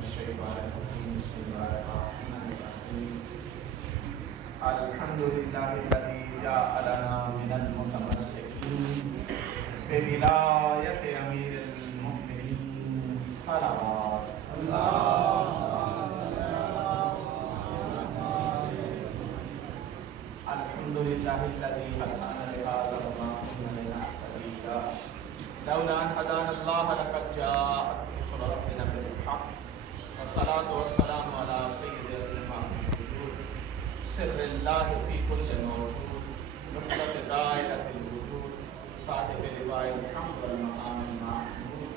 الشيطان الرجيم بسم الله الرحمن الرحيم الحمد لله الذي جعلنا من المتمسكين بولاية أمير المؤمنين صلوات الله الحمد لله الذي هدانا لهذا وما كنا لنهتدي لولا أن هدانا الله لقد جاءت رسل ربنا بالحق والصلاة والسلام على سيد أسلم الوجود سر الله في كل موجود نقطة دائرة الوجود صاحب لواء الحمد والمقام المحمود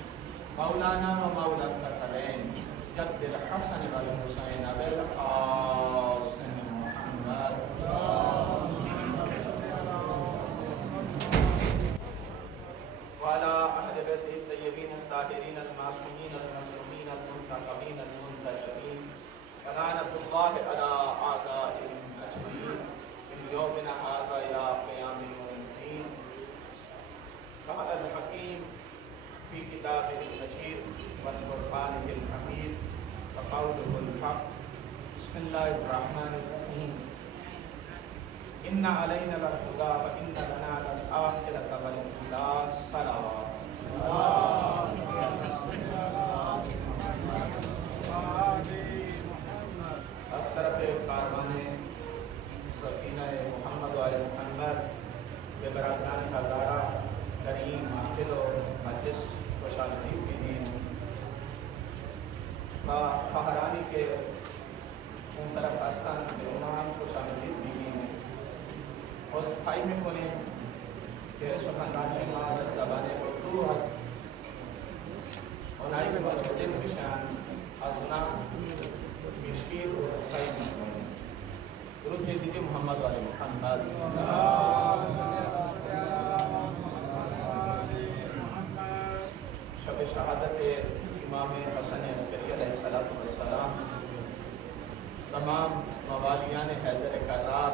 مولانا ومولى الثقلين جد الحسن والحسين أبي القاسم محمد وعلى أهل بيته الطيبين الطاهرين المعصومين المظلومين المنتقمين المنتجبين ولعنة الله على أعدائهم أجمعين من يومنا هذا إلى قيام يوم الدين. قال الحكيم في كتابه المجيد والقرآن الحميد وقوله الحق بسم الله الرحمن الرحيم إن علينا الهدى وإن لنا للآخرة والأولى صلوات اس طرف کاروان سفینہ محمد و محمد کے برادران کا دارہ کریم محفل و مجلس خوشامدید بینین و فہرانی کے ان طرف آستان کے امام خوشامدید بینین اور خواہی میں کونے کہ سخنرانی معادت زبان اردو ہست اونائی میں بلوٹے مشان آزنا مشکیر خواہی میں کونے درود دیجئے محمد و محمد شب شہادت امام حسن عسکری علیہ السلام تمام موالیان حیدر کرار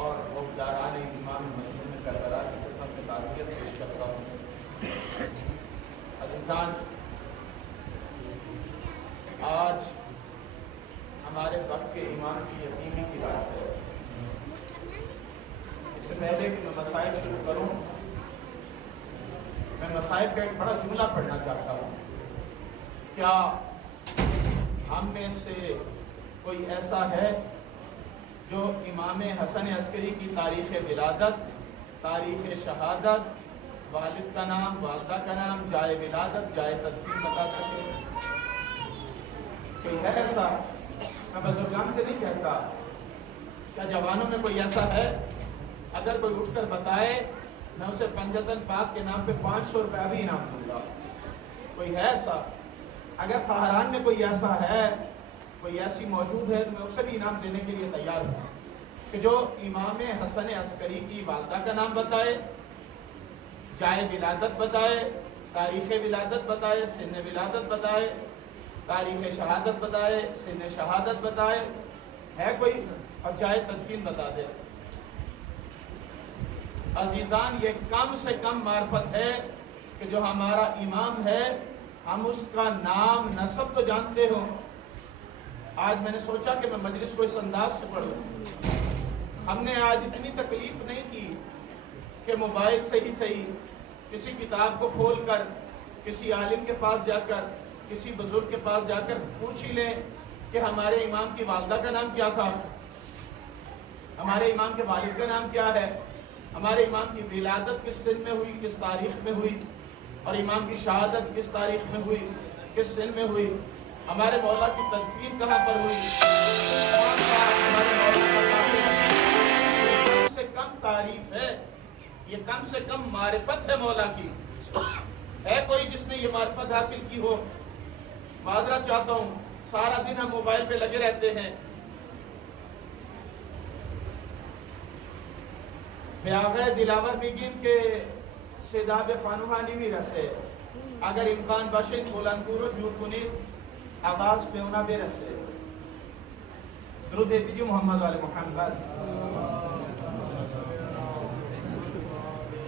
اور وفداران امام مظلوم کربلا کی خدمت میں تعزیت پیش کرتا ہوں. عزیزان، آج ہمارے وقت کے امام کی یتیمی کی رات ہے. اس سے پہلے کہ میں مسائل شروع کروں، میں مسائل کا ایک بڑا جملہ پڑھنا چاہتا ہوں. کیا ہم میں سے کوئی ایسا ہے جو امام حسن عسکری کی تاریخ ولادت، تاریخ شہادت، والد کا نام، والدہ کا نام، جائے ولادت، جائے تدفین بتا سکے؟ کوئی ہے ایسا؟ میں بزرگان سے نہیں کہتا، کیا جوانوں میں کوئی ایسا ہے؟ اگر کوئی اٹھ کر بتائے میں اسے پنجتن پاک کے نام پہ 500 روپیہ بھی انعام دوں گا. کوئی ہے ایسا؟ اگر فہران میں کوئی ایسا ہے، کوئی ایسی موجود ہے، تو میں اسے بھی انعام دینے کے لیے تیار ہوں کہ جو امام حسن عسکری کی والدہ کا نام بتائے، جائے ولادت بتائے، تاریخ ولادت بتائے، سن ولادت بتائے، تاریخ شہادت بتائے، سن شہادت بتائے. ہے کوئی؟ اور جائے تدفین بتا دے. عزیزان، یہ کم سے کم معرفت ہے کہ جو ہمارا امام ہے ہم اس کا نام نسب تو جانتے ہوں. آج میں نے سوچا کہ میں مجلس کو اس انداز سے پڑھوں. ہم نے آج اتنی تکلیف نہیں کی کہ موبائل سے ہی صحیح کسی کتاب کو کھول کر، کسی عالم کے پاس جا کر، کسی بزرگ کے پاس جا کر پوچھ ہی لیں کہ ہمارے امام کی والدہ کا نام کیا تھا، ہمارے امام کے والد کا نام کیا ہے، ہمارے امام کی ولادت کس سن میں ہوئی، کس تاریخ میں ہوئی، اور امام کی شہادت کس تاریخ میں ہوئی، کس سن میں ہوئی، ہمارے مولا کی تدفین کہاں پر ہوئی، ہمارے مولا کا کم سے کم تعریف ہے، یہ کم سے کم معرفت ہے مولا کی. ہے کوئی جس نے یہ معرفت حاصل کی ہو؟ معذرت چاہتا ہوں، سارا دن ہم موبائل پہ لگے رہتے ہیں. بیاغ دلاور میگیم کے شداب خانوہانی بھی رسے اگر امکان باشد بولندور و جور کنید آواز پہ اونا بے رسے. درود دیجیے محمد والے محمد.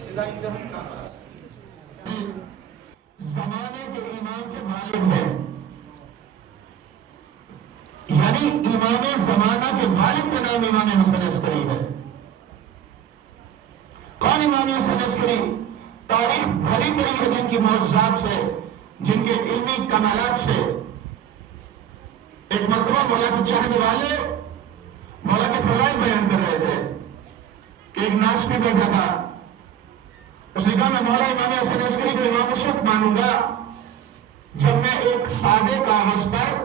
سیدھا ادھر ہم کہاں زمانے کے امام کے مالک ہیں. امام زمانہ کے والد کا نام امام حسن عسکری ہے. کون امام حسن عسکری؟ تاریخ بھری پڑی ہے جن کی معجزات سے، جن کے علمی کمالات سے. ایک مرتبہ مولا کے چاہنے والے مولا کے فضائل بیان کر رہے تھے کہ ایک ناس بھی بیٹھا تھا. اس نے کہا میں مولا امام حسن عسکری کو امام اس وقت مانوں گا جب میں ایک سادے کاغذ پر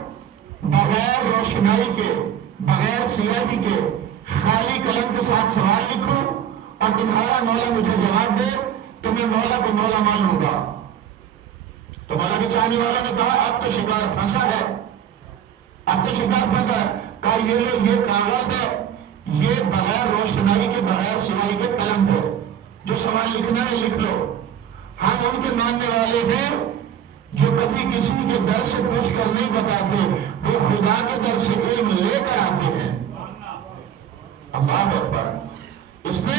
بغیر روشنائی کے، بغیر سیاہی کے، خالی قلم کے ساتھ سوال لکھوں اور تمہارا مولا مجھے جواب دے تو میں مولا کو مولا مان لوں گا. تو مولا کے چاہنے والا نے کہا اب تو شکار پھنسا ہے، اب تو شکار پھنسا ہے. کہا یہ کاغذ ہے، یہ بغیر روشنائی کے، بغیر سیاہی کے قلم دو، جو سوال لکھنا ہے لکھ لو. ہم ان کے ماننے والے ہیں جو کبھی کسی کے در سے پوچھ کر نہیں بتاتے، وہ خدا کے در سے علم لے کر آتے ہیں. اللہ اکبر. اس نے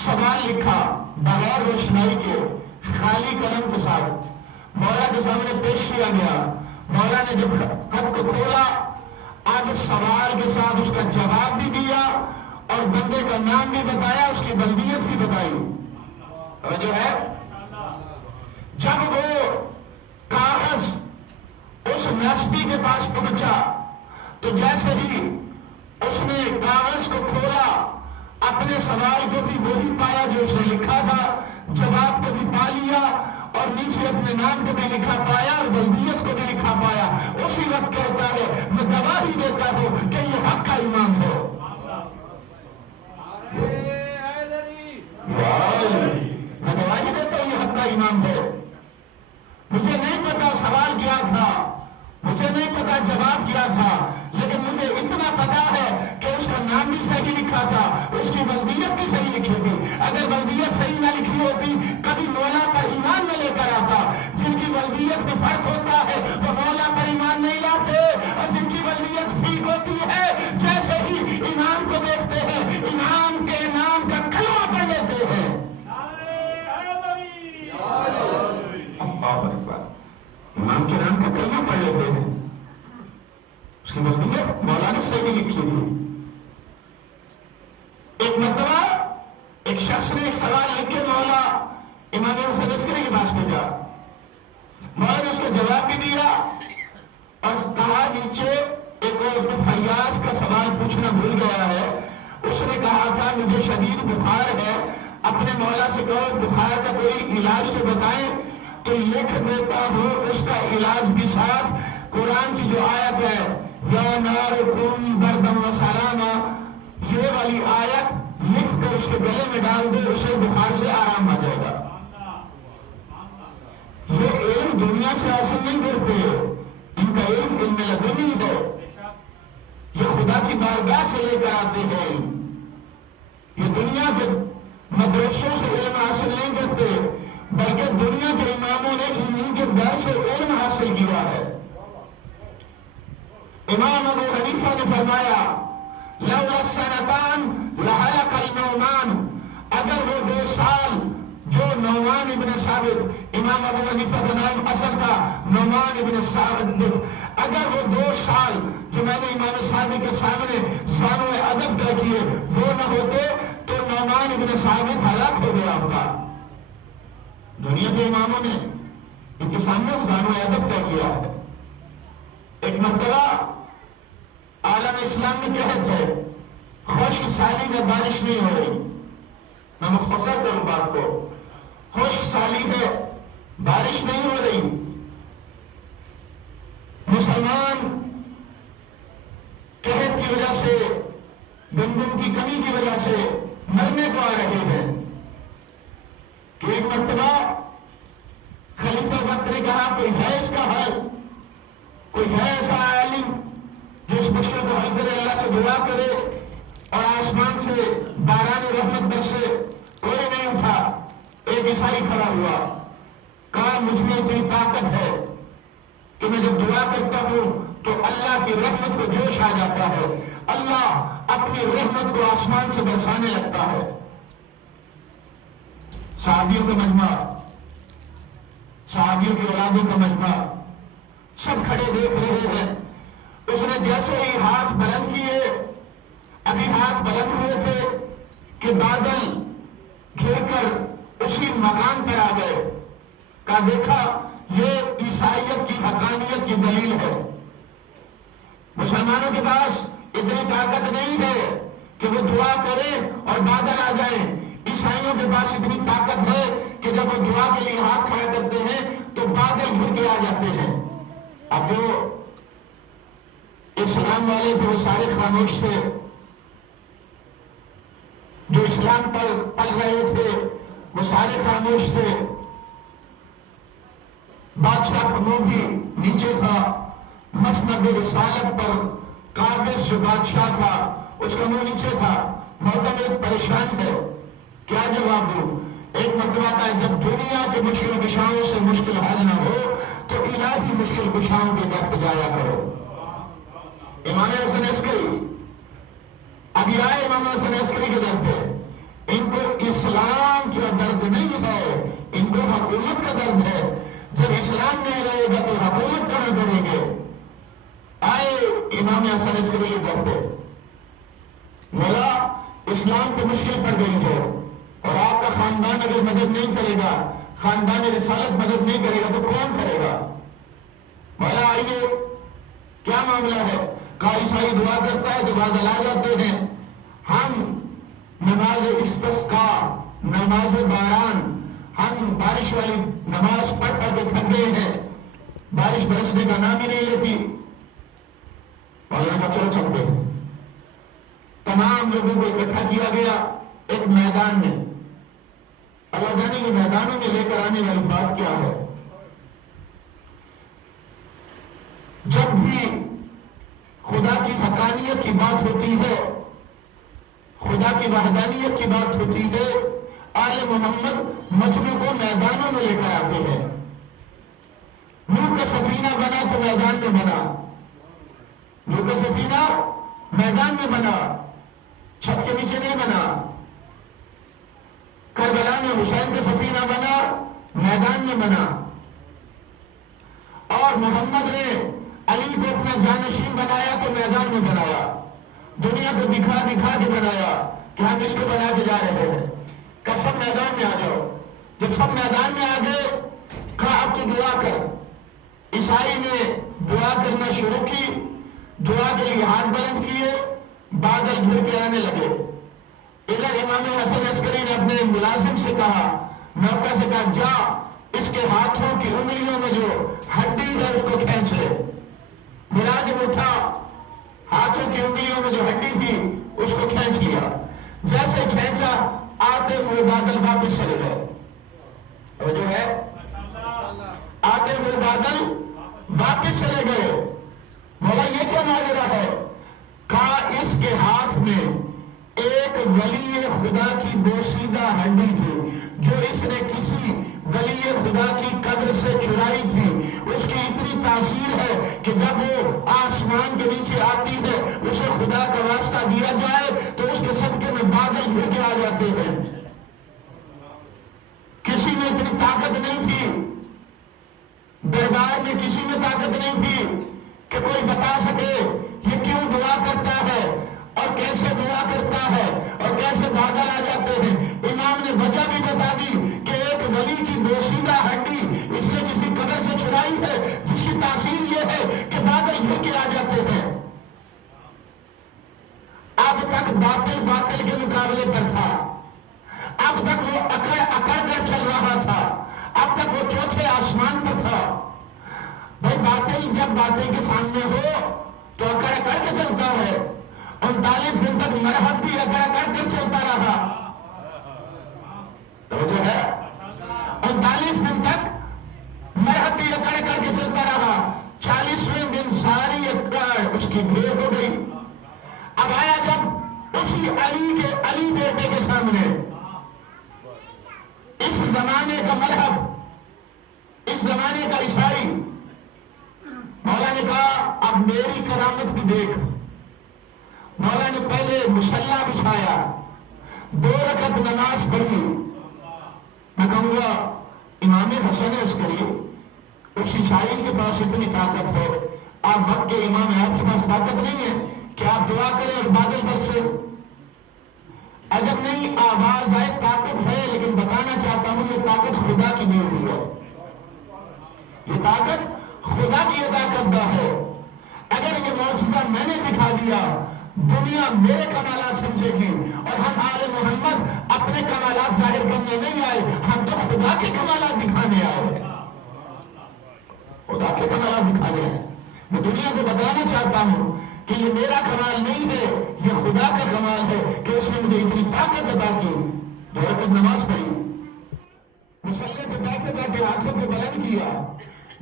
سوال لکھا بغیر روشنائی کے، خالی قلم کے ساتھ، مولا کے سامنے پیش کیا گیا. مولا نے جب خط کو کھولا، اب سوال کے ساتھ اس کا جواب بھی دیا اور بندے کا نام بھی بتایا، اس کی بلدیت بھی بتائی. جو ہے جب وہ کاغذ اس نسبی کے پاس پہنچا تو جیسے ہی اس نے کاغذ کو کھولا، اپنے سوال کو بھی وہی پایا جو اس نے لکھا تھا، جواب کو بھی پا لیا اور نیچے اپنے نام کو بھی لکھا پایا اور بلدیت کو بھی لکھا پایا. اسی وقت کہتا ہے میں گواہی دیتا ہوں کہ یہ حق کا امام ہے. میں گواہی دیتا ہوں یہ حق کا امام ہے. مجھے نہیں پتا سوال کیا تھا، مجھے نہیں پتا جواب کیا تھا، لیکن مجھے اتنا پتا ہے کہ اس کا نام بھی صحیح لکھا تھا، اس کی بلدیت بھی صحیح لکھی تھی. اگر بلدیت صحیح نہ لکھی ہوتی کبھی مولا پر ایمان نہ لے کر آتا. جن کی بلدیت میں فرق ہوتا ہے وہ مولا پر ایمان نہیں لاتے، اور جن کی بلدیت ٹھیک ہوتی ہے جیسے ہی امام کو دیکھتے ہیں امام کے نام کا کلمہ پڑھ لیتے ہیں. امام کے نام کا کلمہ پڑھ لیتے ہیں. اس کی بلدیت مولا نے صحیح لکھی تھی. ایک مرتبہ ایک شخص نے ایک سوال لکھ کے مولا امام حسن عسکری کے پاس بھیجا. مولا نے اس کو جواب بھی دیا اور کہا نیچے ایک اور فیاض کا سوال پوچھنا بھول گیا ہے. اس نے کہا تھا مجھے شدید بخار ہے، اپنے مولا سے کہو بخار کا کوئی علاج تو بتائیں تو لکھ دیتا ہوں اس کا علاج بھی ساتھ. قرآن کی جو آیت ہے یا نار کونی بردم و سلاما، یہ والی آیت لکھ کر اس کے گلے میں ڈال دے، اسے بخار سے آرام آ جائے گا. یہ علم دنیا سے حاصل نہیں کرتے، ان کا علم علم لدنی ہے. یہ خدا کی بارگاہ سے لے کر آتے ہیں. یہ دنیا کے مدرسوں سے علم حاصل نہیں کرتے، بلکہ دنیا کے اماموں نے انہی کے در سے علم حاصل کیا ہے. امام ابو حنیفہ نے فرمایا لولا السنتان لہلک النعمان، اگر وہ 2 سال جو نعمان ابن ثابت، امام ابو حنیفہ کا نام اصل تھا نعمان ابن ثابت، اگر وہ 2 سال جو میں نے امام ثابت کے سامنے زانو ادب طے کیے وہ نہ ہوتے تو نعمان ابن ثابت ہلاک ہو گیا ہوتا. دنیا کے اماموں نے ان کے سامنے زانو ادب طے کیا ہے. ایک مرتبہ عالم اسلام میں کہتے ہیں خشک سالی میں بارش نہیں ہو رہی. میں مختصر کروں بات کو، خشک سالی ہے، بارش نہیں ہو رہی. مسلمان قحط کی وجہ سے، گندم کی کمی کی وجہ سے مرنے کو آ رہے ہیں. کہ ایک مرتبہ خلیفہ وقت نے کہا کوئی ہے اس کا حل، کوئی ہے ایسا عالم جو اس مشکل کو حل کرے، اللہ سے دعا کرے اور آسمان سے باران رحمت برسے. کوئی نہیں اٹھا. ایک عیسائی کھڑا ہوا، کہا مجھ میں اتنی طاقت ہے کہ میں جب دعا کرتا ہوں تو اللہ کی رحمت کو جوش آ جاتا ہے، اللہ اپنی رحمت کو آسمان سے برسانے لگتا ہے. صحابیوں کا مجمع، صحابیوں کی اولادوں کا مجمع، سب کھڑے دیکھ رہے ہیں. اس نے جیسے ہی ہاتھ بلند کیے، ابھی ہاتھ بلند ہوئے تھے کہ بادل گھر کر اسی مقام پر آ گئے۔ کہا دیکھا یہ عیسائیت کی حقانیت کی دلیل ہے۔ مسلمانوں کے پاس اتنی طاقت نہیں ہے کہ وہ دعا کریں اور بادل آ جائیں۔ عیسائیوں کے پاس اتنی طاقت ہے کہ جب وہ دعا کے لیے ہاتھ کھڑا کرتے ہیں تو بادل گھر کے آ جاتے ہیں۔ اب جو اسلام والے تھے وہ سارے خاموش تھے، جو اسلام پر پل رہے تھے وہ سارے خاموش تھے۔ بادشاہ کا منہ بھی نیچے تھا، مسند رسالت پر قابض جو بادشاہ تھا اس کا منہ نیچے تھا۔ محترم ایک پریشان ہے، کیا جواب دوں؟ ایک مرتبہ کا جب دنیا کے مشکل کشاؤں سے مشکل حل نہ ہو تو الہی مشکل کشاؤں کے در پہ جایا کرو۔ امام حسن عسکری ابھی آئے، امام حسن عسکری کے در پہ، ان کو اسلام کا درد نہیں ہے، ان کو حکومت کا درد ہے۔ جب اسلام نہیں رہے گا تو حکومت کہاں کریں گے؟ آئے امام حسن عسکری کے در پہ، مولا اسلام پہ مشکل پڑ گئی ہے اور آپ کا خاندان اگر مدد نہیں کرے گا، خاندان رسالت مدد نہیں کرے گا تو کون کرے گا؟ مولا آئیے، کیا معاملہ ہے؟ کہا عیسائی دعا کرتا ہے تو بادل آ جاتے ہیں، ہم نماز استسقاء، نماز باران، ہم بارش والی نماز پڑھ پڑھ کے تھک گئے ہیں، بارش برسنے کا نام ہی نہیں لیتی۔ مولا نے کہا چلو چلتے ہیں۔ تمام لوگوں کو اکٹھا کیا گیا ایک میدان میں۔ اللہ جانے یہ میدانوں میں لے کر آنے والی بات کیا ہے؟ جب بھی خدا کی حقانیت کی بات ہوتی ہے، خدا کی وحدانیت کی بات ہوتی ہے، آل محمد مجمع کو میدانوں میں لے کر آتے ہیں۔ نوح کا سفینہ بنا تو میدان میں بنا، نوح کا سفینہ میدان میں بنا، چھت کے نیچے نہیں بنا۔ کربلا میں حسین کا سفینہ بنا، میدان میں بنا۔ اور محمد نے علی کو اپنا جانشین بنایا تو میدان میں بنایا، دنیا کو دکھا دکھا کے بنایا کہ ہم اس کو بنا کے جا رہے ہیں۔ کہ سب میدان میں آ جاؤ۔ جب سب میدان میں آ گئے کہا اب تو دعا کر۔ عیسائی نے دعا کرنا شروع کی، دعا کے لیے ہاتھ بلند کیے، بادل گھر کے آنے لگے۔ ادھر امام حسن عسکری نے اپنے ملازم سے کہا، نوکر سے کہا جا اس کے ہاتھوں کی انگلیوں میں جو ہڈی ہے اس کو کھینچ لے۔ ملازم اٹھا، ہاتھوں کی انگلیوں میں جو ہڈی تھی اس کو کھینچ لیا۔ جیسے کھینچا آتے ہوئے بادل واپس چلے گئے۔ اور جو ہے آتے ہوئے بادل واپس چلے گئے۔ مولا یہ کیا معاملہ ہے؟ کہا اس کے ہاتھ میں ایک ولی خدا کی بوسیدہ ہڈی تھی جو اس نے کسی ولی خدا کی قبر سے چرائی تھی۔ اس کی اتنی تاثیر ہے کہ جب وہ آسمان کے نیچے آتی ہے اسے خدا کا واسطہ دیا جائے تو اس کے صدقے میں بادل گھر کے آ جاتے ہیں۔ کسی میں اتنی طاقت نہیں تھی، دربار میں کسی میں طاقت نہیں تھی کہ کوئی بتا سکے یہ کیوں دعا کرتا ہے اور کیسے دعا کرتا ہے اور کیسے بادل آ جاتے ہیں۔ امام نے وجہ بھی بتا دی کہ ایک ولی کی بوسیدہ ہڈی اس نے کسی قبر سے چھڑائی ہے جس کی تاثیر یہ ہے کہ بادل گھر کے آ جاتے ہیں۔ اب تک باطل باطل کے مقابلے پر تھا، اب تک وہ اکڑ اکڑ کر چل رہا تھا، اب تک وہ چوتھے آسمان پر تھا۔ بھائی باطل جب باطل کے سامنے ہو تو اکڑ اکڑ کے چلتا ہے۔ 39 دن تک مرحب بھی اکڑ اکڑ کر چلتا رہا، توجہ ہے، 39 دن تک مرحب بھی اکڑ اکڑ کے چلتا رہا۔ 40ویں دن ساری اکڑ اس کی بھیڑ ہو گئی۔ اب آیا جب اسی علی بیٹے کے سامنے اس زمانے کا مرحب، اس زمانے کا عیسائی، مولا نے کہا اب میری کرامت بھی دیکھ۔ مولا نے پہلے مصلی بچھایا، 2 رکعت نماز پڑھی۔ میں کہوں گا امام حسن عسکری اس عیسائی کے پاس اتنی طاقت ہے، آپ مکہ کے امام ہیں، آپ کے پاس طاقت نہیں ہے کہ آپ دعا کریں اور بادل برسے؟ اجب نہیں، آواز آئے طاقت ہے، لیکن بتانا چاہتا ہوں یہ طاقت خدا کی نہیں ہوئی ہے، یہ طاقت خدا کی عطا کردہ ہے۔ اگر یہ معجزہ میں نے دکھا دیا، دنیا میرے کمالات سمجھے گی، اور ہم آل محمد اپنے کمالات ظاہر کرنے نہیں آئے، ہم تو خدا کے کمالات دکھانے آئے، خدا کے کمالات دکھانے آئے۔ میں دنیا کو بتانا چاہتا ہوں کہ یہ میرا کمال نہیں ہے، یہ خدا کا کمال ہے کہ اس نے مجھے اتنی طاقت عطا کی۔ 2 رکعت نماز پڑھی، مصلی پہ بیٹھے بیٹھے ہاتھوں کو بلند کیا،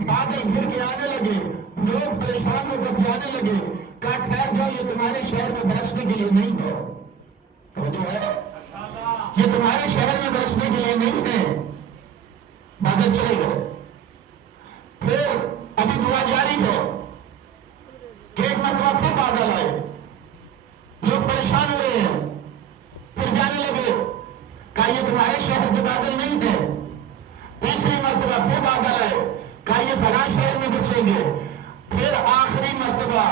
بادل گھر کے آنے لگے، لوگ پریشان ہو کر جانے لگے، کہا ٹھہر جاؤ، یہ تمہارے شہر میں برسنے کے لیے نہیں ہے، توجہ ہے، یہ تمہارے شہر میں برسنے کے لیے نہیں ہے۔ بادل چلے گئے، پھر ابھی دعا جاری ہے کہ ایک مرتبہ پھر بادل آئے، لوگ پریشان ہو رہے ہیں، پھر جانے لگے، کہا یہ تمہارے شہر کے بادل نہیں تھے۔ تیسری مرتبہ پھر بادل آئے، کہا یہ فلاں شہر میں برسیں گے۔ پھر آخری مرتبہ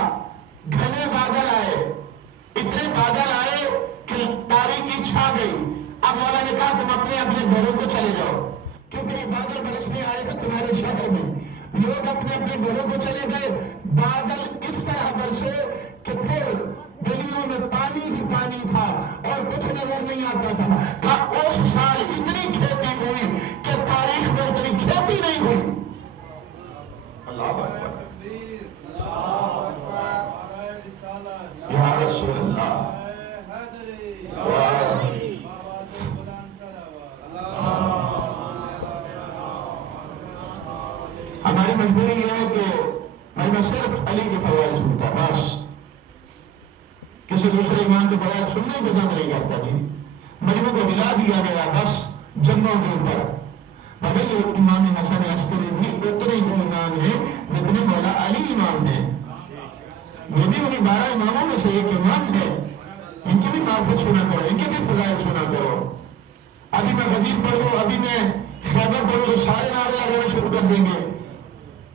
گھنے بادل آئے، اتنے بادل آئے کہ تاریکی چھا گئی۔ اب مولا نے کہا تم اپنے اپنے گھروں کو چلے جاؤ، کیونکہ یہ بادل برسنے آئے گا تمہارے شہر میں۔ لوگ اپنے اپنے گھروں کو چلے گئے، بادل اس طرح برسے کہ پھر گلیوں میں پانی ہی پانی تھا اور کچھ نظر نہیں آتا تھا۔ کہا اس سال اتنی کھیتی ہوئی کہ تاریخ میں اتنی کھیتی نہیں ہوئی۔ اللہ اکبر، یا رسول اللہ، ہماری مجبوری یہ ہے کہ میں صرف علی کے فوائد سنتا، بس کسی دوسرے ایمان کے فوائد سننے کو پسند نہیں کرتا جی۔ مجموع کو ملا دیا گیا بس جنگوں کے اوپر، مگر یہ امام حسن عسکری بھی اتنے ہی امام ہیں جتنے مولا علی امام ہیں، یہ بھی انہیں 12 اماموں میں سے ایک امام ہے، ان کی بھی معرفت سنا کرو، ان کے بھی فضائل سنا کرو۔ ابھی میں غدیر پڑھوں، ابھی میں خیبر پڑھوں تو سارے نعرے لگانا شروع کر دیں گے۔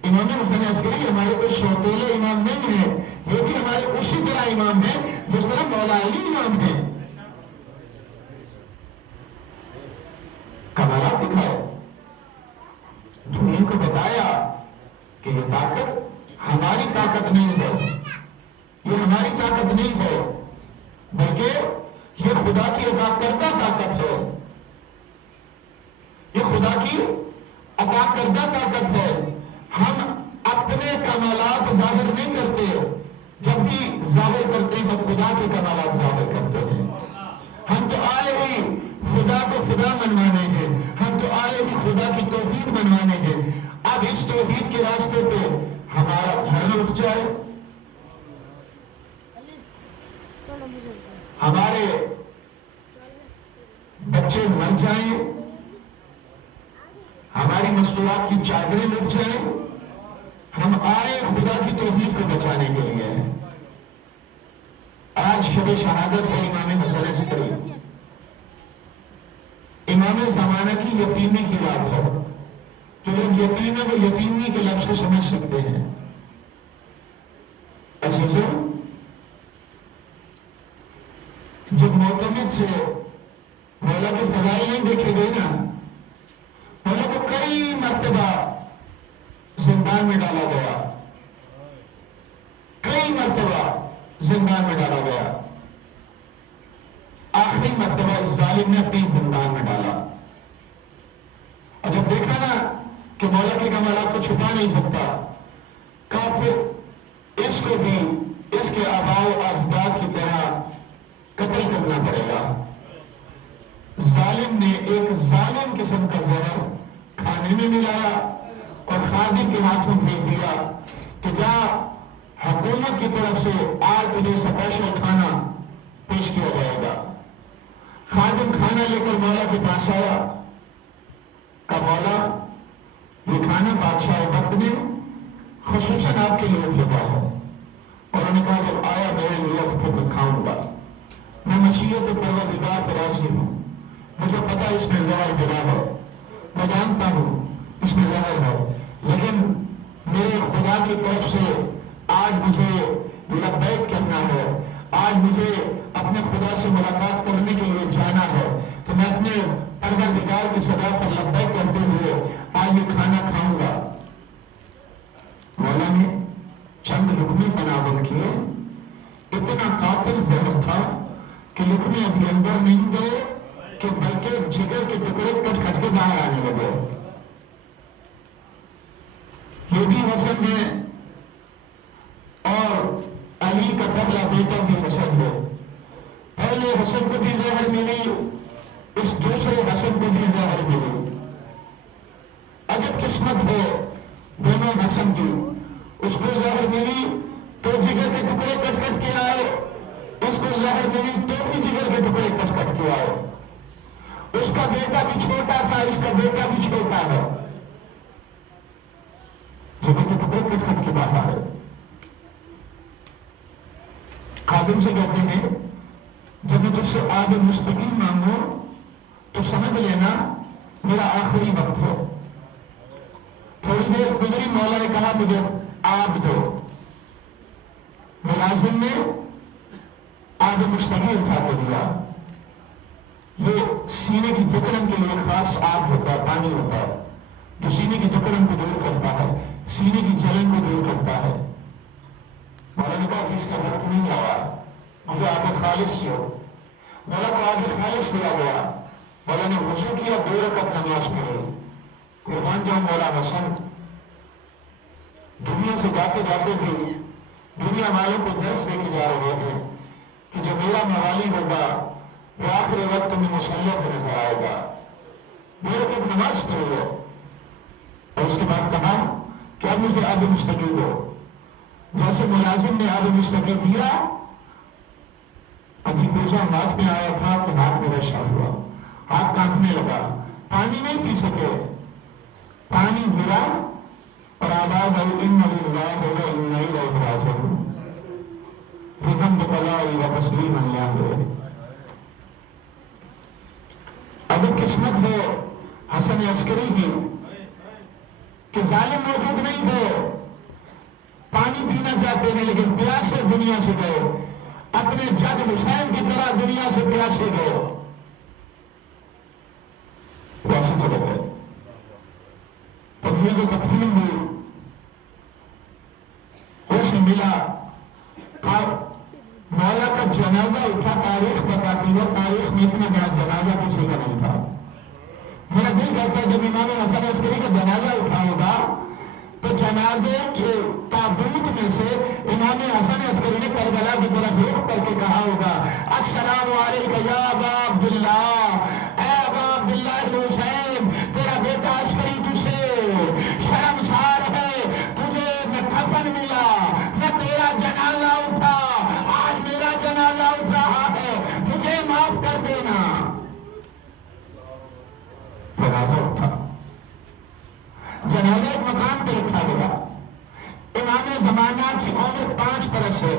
امام حسن عسکری ہمارے کوئی سوتیلے امام نہیں ہے، یہ بھی ہمارے اسی طرح امام ہے جس طرح مولا علی امام ہے۔ کمالات دکھائے، دنیا کو بتایا کہ یہ طاقت ہماری طاقت نہیں ہے، یہ ہماری طاقت نہیں ہے، بلکہ یہ خدا کی عطا کردہ طاقت ہے، یہ خدا کی عطا کردہ طاقت ہے۔ ہم اپنے کمالات ظاہر نہیں کرتے، جب بھی ظاہر کرتے ہیں تو خدا کے کمالات ظاہر کرتے ہیں۔ ہم تو آئے ہی خدا کو خدا منوانے ہیں، ہم تو آئے ہی خدا کی توحید منوانے ہیں۔ اب اس توحید کے راستے پہ ہمارا گھر لوٹ جائے، ہمارے بچے مر جائیں، ہماری مستورات کی چادریں لٹ جائیں، ہم آئے خدا کی توحید کو بچانے کے لیے۔ آج شب شہادت ہے امام حسن عسکری، امام زمانہ کی یتیمی کی رات ہے۔ جو لوگ یتیم ہے وہ یتیمی کے لفظ کو سمجھ سکتے ہیں۔ عزیزوں، جب معتمد سے مولا کے فضائل نہیں دیکھے گئے نا، مولا کو کئی مرتبہ زندان میں ڈالا گیا، کئی مرتبہ زندان میں ڈالا گیا، آخری مرتبہ اس ظالم نے اپنی زندان میں ڈالا، اور جب دیکھا نا کہ مولا کے کمالات کو چھپا نہیں سکتا، کہا پھر اس کو بھی اس کے آباء و اجداد کی طرح قتل کرنا پڑے گا۔ ظالم نے ایک ظالم قسم کا زہر کھانے میں ملایا اور خادم کے ہاتھوں بھیج دیا کہ جا حکومت کی طرف سے آج تجھے اسپیشل کھانا پیش کیا جائے گا۔ خادم کھانا لے کر مولا کے پاس آیا، کہا مولا یہ کھانا بادشاہ وقت نے خصوصاً آپ کے لیے بھیجا ہے۔ انہوں نے کہا جب آیا میرے لیے تو پھر میں کھاؤں گا، میں مشیت پروردگار پر راضی ہوں، مجھے پتا اس میں زہر ملا ہے، میں جانتا ہوں اس میں زہر ہے، لیکن میرے خدا کی طرف سے آج مجھے لبیک کہنا ہے، آج مجھے اپنے خدا سے ملاقات کرنے کے لیے جانا ہے، تو میں اپنے پروردگار کی صدا پر لبیک کرتے ہوئے آج یہ کھانا کھاؤں گا۔ مولا نے چند لقمے تناول کیے، اتنا قاتل زہر تھا کہ لقمے ابھی اندر نہیں گئے کہ بلکہ جگر کے ٹکڑے کٹ کٹ کے باہر آنے لگے۔ یہ بھی حسن ہے اور علی کا پہلا بیٹا بھی حسن ہے۔ پہلے حسن کو بھی زہر ملی، اس دوسرے حسن کو بھی زہر ملی۔ عجب قسمت ہے دونوں حسن کی، اس کو زہر ملی تو جگر کے ٹکڑے کٹ کٹ کے آئے، اس کو زہر ملی تو بھی جگر کے ٹکڑے کٹ کٹ کے آئے۔ اس کا بیٹا بھی چھوٹا تھا، اس کا بیٹا بھی چھوٹا ہے، جگر کے ٹکڑے کٹ کٹ کے باہر آئے۔ خادم سے کہتے ہیں جب میں تجھ سے آب مستقیم مانگوں تو سمجھ لینا میرا آخری وقت ہے۔ تھوڑی دیر گزری، مولا نے کہا مجھے آب دو۔ ملازم نے آب مستقیم اٹھا کے دیا۔ یہ سینے کی جکڑن کے لیے خاص آب ہوتا ہے، پانی ہوتا ہے جو سینے کی جکڑن کو دور کرتا ہے، سینے کی جلن کو دور کرتا ہے۔ مولا نے کہا کہ اس کا وقت نہیں آیا، مجھے آب خالص ہو۔ مولا کو آب خالص دیا گیا۔ مولا نے وضو کیا، 2 رکعت نماز پڑھی۔ قربان جاؤں مولا حسن، دنیا سے جاتے جاتے بھی دنیا والوں کو درس دے کے جا رہے تھے کہ جو میرا موالی ہوگا وہ آخر وقت میں مسلح پہ نظر آئے گا۔ 2 رکعت نماز پڑھی ہے اور اس کے بعد کہا کہ اب مجھے آب مستقیم دو۔ جیسے ملازم نے آب مستقیم دیا، ابھی کوزہ ہاتھ میں آیا تھا تو ہاتھ میں رشا ہوا، ہاتھ کانپنے لگا، پانی نہیں پی سکے، پانی گرا اور آواز آئی ان للہ و انا الیہ راجعون، بذنب بلائی و تسلیما لامرہ۔ اگر قسمت ہے حسن عسکری کی کہ ظالم موجود نہیں تھے، پانی پینا چاہتے ہیں لیکن پیاسے دنیا سے گئے، اپنے جد حسین کی طرح دنیا سے پیاسے گئے، پیاسے چلے گئے۔ تفویض و تقسیم ہوئی، حسن ملا، مولا کا جنازہ اٹھا۔ تاریخ بتاتی ہے تاریخ میں اتنا بڑا جنازہ کسی کا نہیں تھا۔ میرا دل کہتا ہے جب امام حسن عسکری کا جنازہ اٹھا ہوگا تو جنازے کے تابوت میں سے امام حسن عسکری نے کربلا کی طرف رخ کر کے کہا ہوگا السلام علیکم یا ابا عبداللہ، اے ابا عبداللہ حسین، تیرا بیٹا عسکری تجھے شرمسار ہے، تجھے نہ کفن ملا نہ تیرا جنازہ اٹھا، آج میرا جنازہ اٹھ رہا ہے، مجھے معاف کر دینا۔ جنازہ اٹھا، جنازہ ایک مقام پہ رکھا گیا۔ امام زمانہ کی عمر 5 برس ہے۔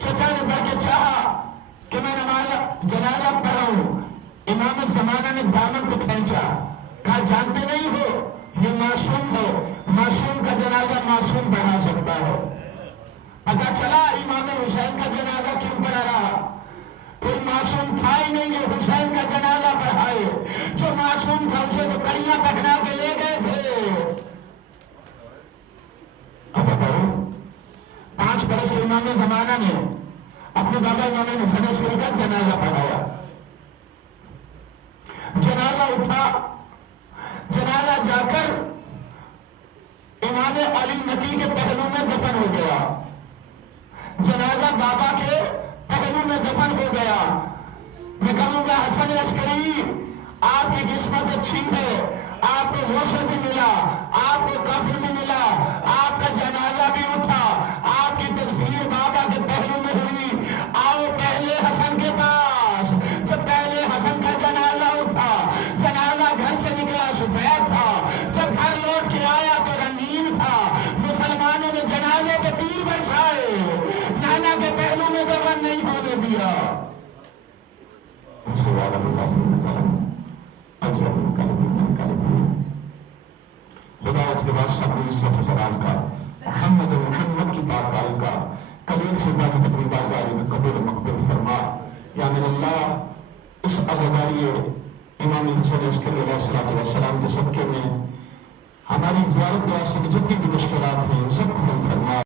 چچا نے بڑھ کے چاہا کہ میں جنازہ پڑھوں۔ امام زمانہ نے دامن کو کھینچا، کہا جانتے نہیں ہو یہ معصوم ہے، معصوم کا جنازہ معصوم پڑھا سکتا ہے۔ پتا چلا امام حسین کا جنازہ کیوں پڑھا رہا؟ کوئی معصوم تھا ہی نہیں جو حسین کا جنازہ پڑھائے، جو معصوم تھا اسے تو کڑیاں پکڑا کے لے گئے تھے۔ اب بتاؤ 5 برس امام زمانہ نے اپنے بابا امام حسن عسکری کا جنازہ پڑھایا۔ جنازہ اٹھا، جنازہ جا کر امام علی نقی کے پہلو میں دفن ہو گیا، جنازہ بابا کے پہلو میں دفن ہو گیا۔ میں کہوں گا حسن عسکری آپ کی قسمت اچھی ہے، آپ کو غسل بھی ملا، آپ کو کفن بھی ملا، آپ کا جنازہ بھی اٹھا، آپ کی تدفین بابا کے پہلو میں ہوئی۔ آؤ پہلے حسن کے پاس۔ جب پہلے حسن کا جنازہ اٹھا، جنازہ گھر سے نکلا سفید تھا، جب گھر لوٹ کے آیا تو رنگین تھا۔ مسلمانوں نے جنازے پہ تیر برسائے، نانا کے پہلو میں دفن نہیں ہونے دیا۔ خدا کے بعد سب عزت و جلال کا، محمد کی پاک عبادت اپنی بارگاہ میں قبول و مقبول فرما. یا میرے اللہ اس عزاداری امام حسن عسکری علیہ السلام کے صدقے میں ہماری زیارت واسطے جتنی بھی مشکلات ہیں سب کو حل فرما.